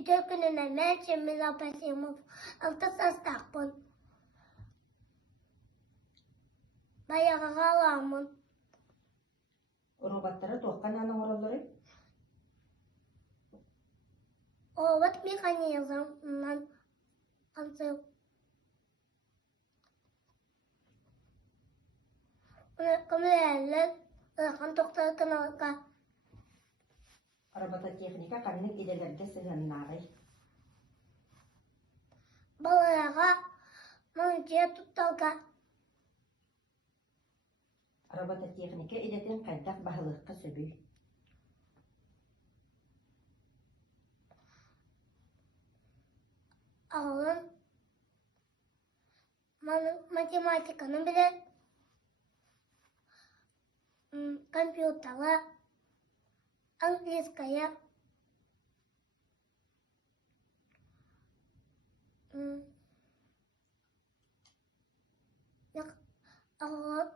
Ütü gününe mən Cemil Abasimov 6 sastaqpın. Bayağı qalamın. Robottara toqqan anın oralları. Robot mexanizmdan qansı. Көмөләләр ылган тоқтар каналга. Робототехника канның иделерге сыгыннары. Балаларга маңча тутталга. Робототехника идетен кайдак баһылыкка сөбү. Алын математиканы билет. Компьютера, английская, алын